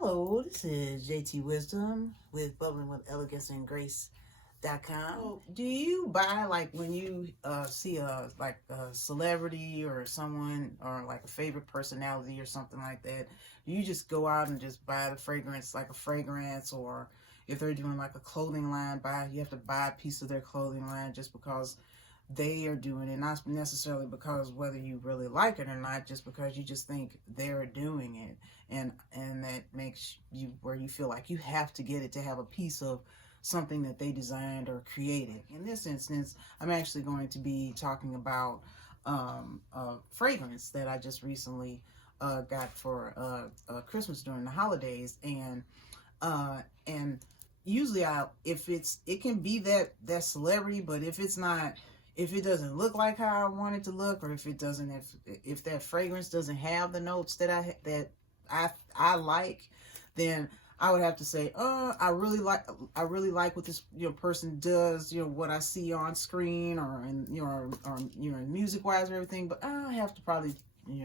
Hello, this is JTwisdom with Bubbling with Elegance and Grace.com. So, do you buy, like, when you see a celebrity or someone or like a favorite personality or something like that, you just go out and just buy the fragrance, like a fragrance, or if they're doing like a clothing line, you have to buy a piece of their clothing line just because they are doing it, not necessarily because whether you really like it or not, just because you just think they're doing it, and that makes you where you feel like you have to get it to have a piece of something that they designed or created. In this instance, I'm actually going to be talking about a fragrance that I just recently got for Christmas during the holidays, and usually it can be that celebrity, but if it doesn't look like how I want it to look, or if that fragrance doesn't have the notes that I like, then I would have to say, I really like what this person does, what I see on screen or in music wise or everything, but I have to probably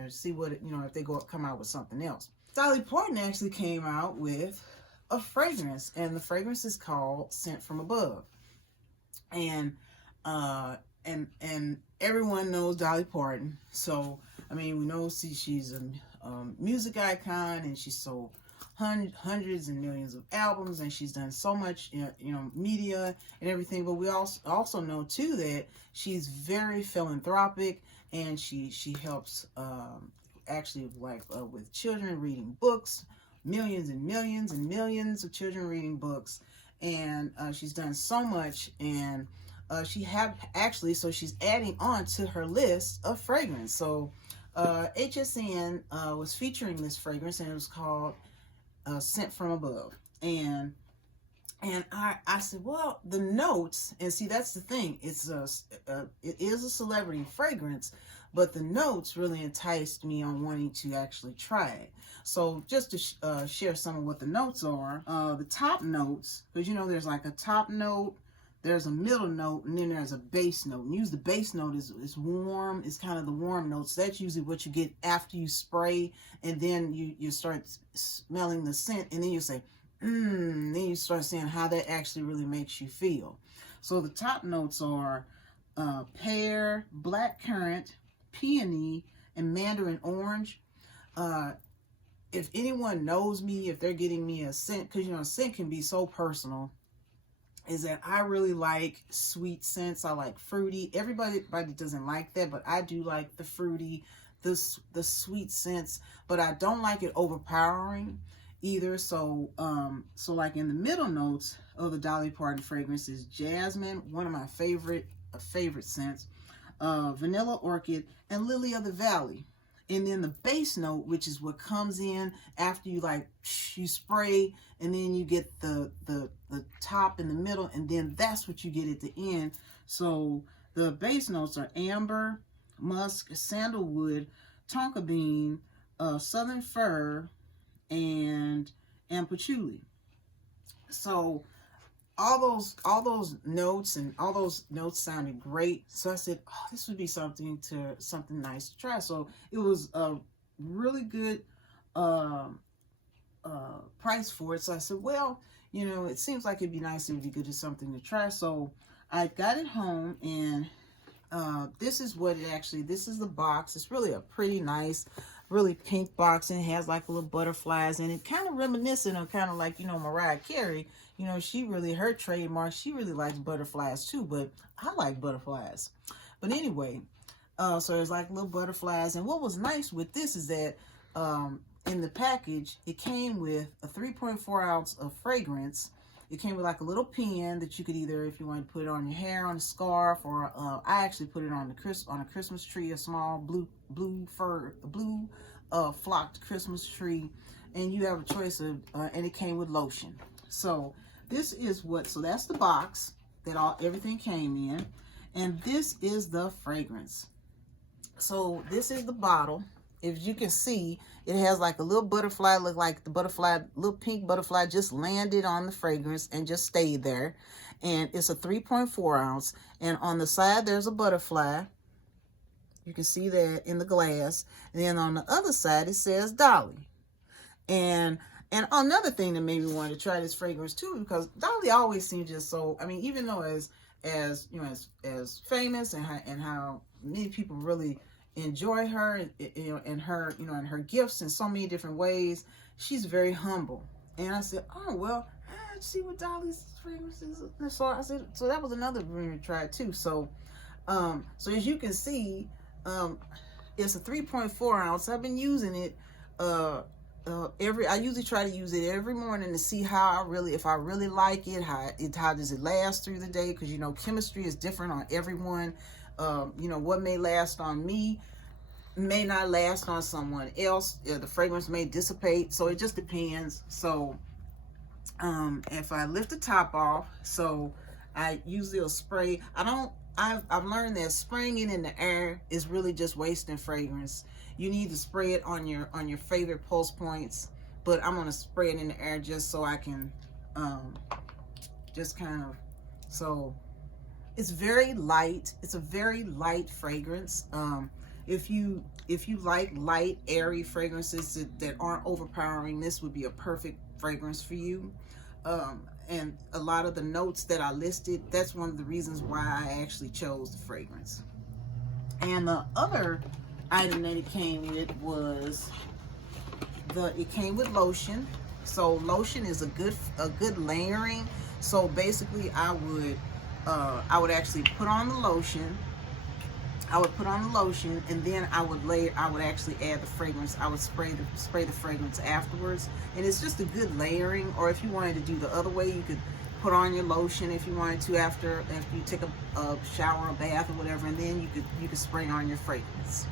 see what if they come out with something else. Dolly Parton actually came out with a fragrance, and the fragrance is called Scent from Above. And everyone knows Dolly Parton. So, I mean, we know she's a music icon, and she's sold hundreds and millions of albums, and she's done so much, media and everything. But we also know too that she's very philanthropic, and she helps actually with children reading books, millions and millions and millions of children reading books, and she's done so much. And so she's adding on to her list of fragrance. So HSN was featuring this fragrance, and it was called Scent from Above. And I said, well, the notes, and see, that's the thing. It is a celebrity fragrance, but the notes really enticed me on wanting to actually try it. So just to share some of what the notes are, the top notes, because there's like a top note, there's a middle note, and then there's a base note. And usually the base note is warm. It's kind of the warm notes. That's usually what you get after you spray, and then you start smelling the scent, and then you say, then you start saying how that actually really makes you feel. So the top notes are pear, blackcurrant, peony, and mandarin orange. If anyone knows me, if they're getting me a scent, because a scent can be so personal, is that I really like sweet scents. I like fruity. Everybody doesn't like that, but I do like the fruity, the sweet scents, but I don't like it overpowering either. So like in the middle notes of the Dolly Parton fragrance is jasmine, one of my favorite scents, vanilla orchid, and lily of the valley. And then the base note, which is what comes in after you spray, and then you get the top and the middle, and then that's what you get at the end. So the base notes are amber, musk, sandalwood, tonka bean, southern fir, and patchouli. So all those notes sounded great. So I said, oh, this would be something nice to try. So it was a really good price for it. So I said, well, it seems like it'd be nice, it'd be good as something to try. So I got it home, and this is the box. It's really a pretty nice, really pink box, and it has like little butterflies, and it kind of reminiscent of kind of like, Mariah Carey. Her trademark, she really likes butterflies too, but I like butterflies. But anyway, so there's like little butterflies. And what was nice with this is that in the package, it came with a 3.4 ounce of fragrance. It came with like a little pen that you could either, if you want to put it on your hair, on a scarf, or I actually put it on a Christmas tree, a small blue flocked Christmas tree. And you have a choice of, and it came with lotion. So that's the box that everything came in, and this is the fragrance. So this is the bottle. If you can see, it has like a little butterfly, look like the butterfly, little pink butterfly just landed on the fragrance and just stayed there. And it's a 3.4 ounce, and on the side there's a butterfly. You can see that in the glass. And then on the other side it says Dolly. And And another thing that made me want to try this fragrance too, because Dolly always seems just so, I mean, even though as you know, as famous and how many people really enjoy her, you know, and her, you know, and her gifts in so many different ways, she's very humble. And I said, oh, well, I'd see what Dolly's fragrance is. And so I said, so that was another room to try too. So, so as you can see, it's a 3.4 ounce. I've been using it, I usually try to use it every morning to see how if I really like it, how does it last through the day? Because, you know, chemistry is different on everyone. You know, what may last on me may not last on someone else. The fragrance may dissipate, so it just depends. So if I lift the top off, so I usually will spray. I've learned that spraying it in the air is really just wasting fragrance. You need to spray it on your favorite pulse points, but I'm gonna spray it in the air just so I can just kind of, so it's very light. It's a very light fragrance. If you like light, airy fragrances that aren't overpowering, this would be a perfect fragrance for you. And a lot of the notes that I listed, that's one of the reasons why I actually chose the fragrance. And the other item that it came with was it came with lotion. So lotion is a good layering. So basically I would actually put on the lotion. And then I would actually add the fragrance. I would spray the fragrance afterwards. And it's just a good layering. Or if you wanted to do the other way, you could put on your lotion if you wanted to after you take a shower or bath or whatever, and then you could spray on your fragrance.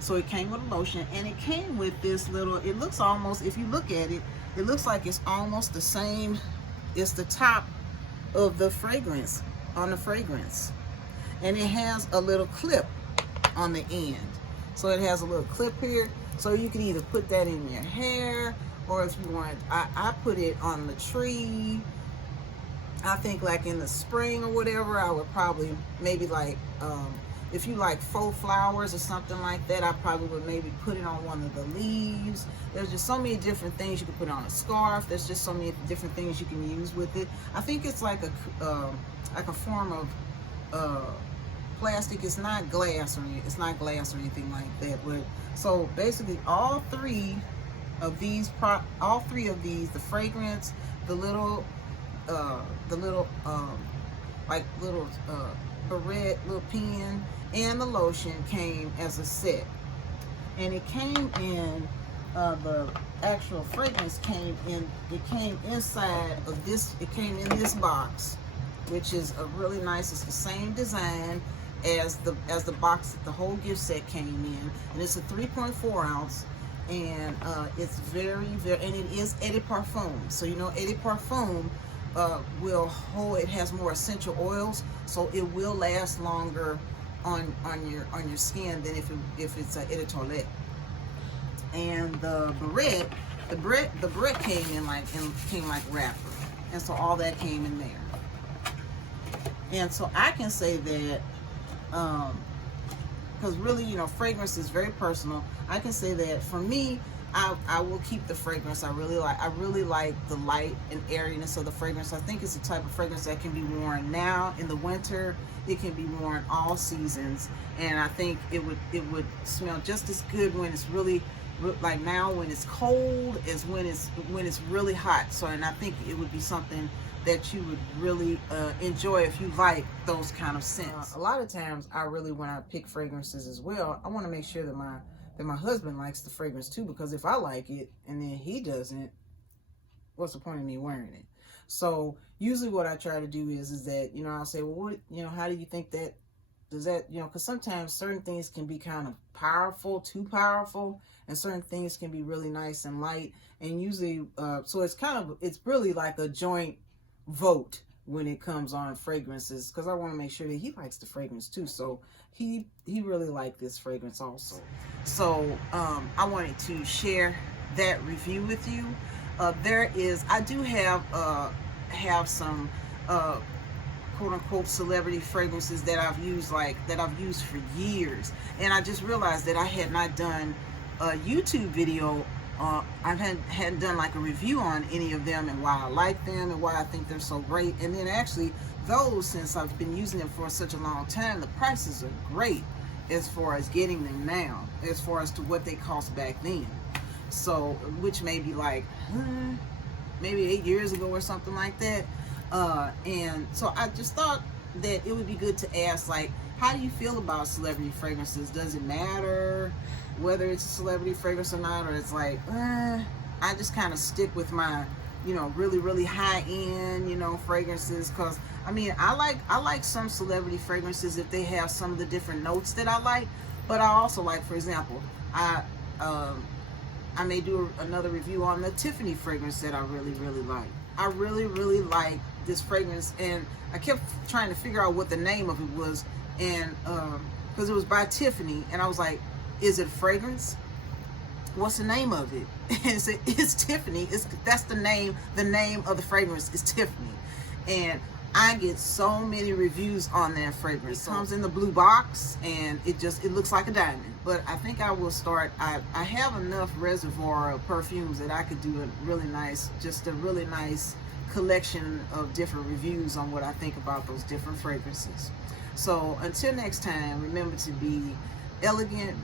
So it came with a lotion, and it came with this little, it looks almost, if you look at it, it looks like it's almost the same. It's the top of the fragrance, on the fragrance. And it has a little clip on the end. So it has a little clip here. So you can either put that in your hair, or if you want, I put it on the tree. I think like in the spring or whatever, I would probably maybe like, if you like faux flowers or something like that, I probably would maybe put it on one of the leaves. There's just so many different things. You can put it on a scarf. There's just so many different things you can use with it. I think it's like a form of plastic. It's not glass or anything like that. But so basically, all three of these, the fragrance, the little barrette, little pen, and the lotion came as a set. And it came in, the actual fragrance came inside of this, it came in this box, which is a really nice, it's the same design as the box that the whole gift set came in. And it's a 3.4 ounce, and it's very, and it is Eau de Parfum. So you know, Eau de Parfum will hold, it has more essential oils, so it will last longer on your skin than if it's a Eau de Toilette. And the barrette came like wrapper, and so all that came in there. And so I can say that, because really, you know, fragrance is very personal. I can say that for me, I will keep the fragrance. I really like the light and airiness of the fragrance. I think it's a type of fragrance that can be worn now in the winter. It can be worn all seasons, and I think it would smell just as good when it's really, like now when it's cold as when it's really hot. So, and I think it would be something that you would really enjoy if you like those kind of scents. A lot of times, when I pick fragrances as well, I want to make sure that my husband likes the fragrance too, because if I like it and then he doesn't, what's the point of me wearing it? So usually what I try to do is that, you know, I'll say, well, what, you know, how do you think that, does that, you know, because sometimes certain things can be kind of powerful, too powerful, and certain things can be really nice and light. And usually, so it's really like a joint vote when it comes on fragrances, because I want to make sure that he likes the fragrance too. So he really liked this fragrance also. So I wanted to share that review with you. I do have some quote-unquote celebrity fragrances that I've used for years, and I just realized that I had not done a YouTube video I hadn't done like a review on any of them and why I like them and why I think they're so great. And then actually those, since I've been using them for such a long time, the prices are great as far as getting them now, as far as to what they cost back then. So, which may be like maybe 8 years ago or something like that. And so I just thought that it would be good to ask, like, how do you feel about celebrity fragrances? Does it matter whether it's a celebrity fragrance or not, or it's like, I just kind of stick with my, really, really high-end, fragrances? Because, I mean, I like some celebrity fragrances if they have some of the different notes that I like, but I also like, for example, I may do another review on the Tiffany fragrance that I really, really like. I really, really like this fragrance, and I kept trying to figure out what the name of it was, and because it was by Tiffany, and I was like, is it a fragrance? What's the name of it? And it said, it's Tiffany. That's the name. The name of the fragrance is Tiffany. And I get so many reviews on that fragrance. It comes in the blue box, and it looks like a diamond. But I think I will start. I have enough reservoir of perfumes that I could do a really nice collection of different reviews on what I think about those different fragrances. So until next time, remember to be elegant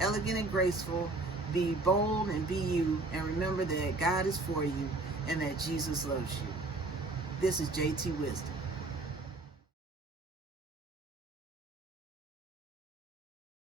and graceful, be bold and be you, and remember that God is for you and that Jesus loves you. This is JT Wisdom.